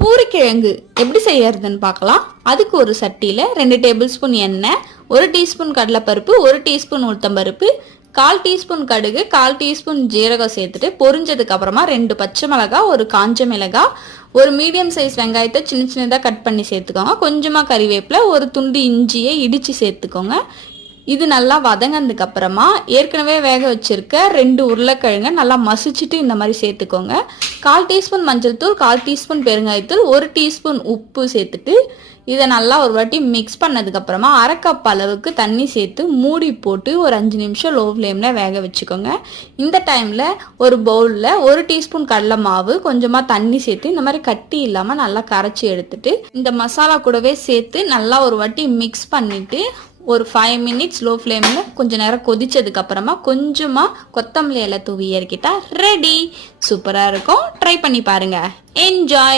பூரிக்கிழங்கு எப்படி செய்யறதுன்னு பார்க்கலாம். அதுக்கு ஒரு சட்டியில் 2 டேபிள் ஸ்பூன் எண்ணெய், 1 டீஸ்பூன் கடலைப்பருப்பு, 1 டீஸ்பூன் உளுத்தம்பருப்பு, 1/4 டீஸ்பூன் கடுகு, 1/4 டீஸ்பூன் ஜீரகம் சேர்த்துட்டு பொரிஞ்சதுக்கு அப்புறமா 2 பச்சை மிளகாய், 1 காஞ்ச மிளகாய், 1 மீடியம் சைஸ் வெங்காயத்தை சின்ன சின்னதாக கட் பண்ணி சேர்த்துக்கோங்க. கொஞ்சமாக கறிவேப்பிலை, 1 துண்டு இஞ்சியை இடித்து சேர்த்துக்கோங்க. இது நல்லா வதங்கினதுக்கு அப்புறமா ஏற்கனவே வேக வச்சிருக்க 2 உருளைக்கிழங்கை நல்லா மசிச்சுட்டு இந்த மாதிரி சேர்த்துக்கோங்க. 1/4 டீஸ்பூன் மஞ்சள் தூள், 1/4 டீஸ்பூன் பெருங்காயத்தூள், 1 டீஸ்பூன் உப்பு சேர்த்துட்டு இதை நல்லா ஒரு வாட்டி மிக்ஸ் பண்ணதுக்கு அப்புறமா 1/2 கப் அளவுக்கு தண்ணி சேர்த்து மூடி போட்டு ஒரு 5 நிமிஷம் லோ ஃப்ளேமில் வேக வச்சுக்கோங்க. இந்த டைமில் ஒரு பவுலில் 1 டீஸ்பூன் கடலை மாவு, கொஞ்சமாக தண்ணி சேர்த்து இந்த மாதிரி கட்டி இல்லாமல் நல்லா கரைச்சி எடுத்துட்டு இந்த மசாலா கூடவே சேர்த்து நல்லா ஒரு வாட்டி மிக்ஸ் பண்ணிவிட்டு ஒரு 5 மினிட்ஸ் லோ ஃப்ளேமில் கொஞ்சம் நேரம் கொதிச்சதுக்கு அப்புறமா கொஞ்சமாக கொத்தமல்லி இலை தூவி இறக்கிட்டா ரெடி. சூப்பராக இருக்கும். ட்ரை பண்ணி பாருங்கள். என்ஜாய்.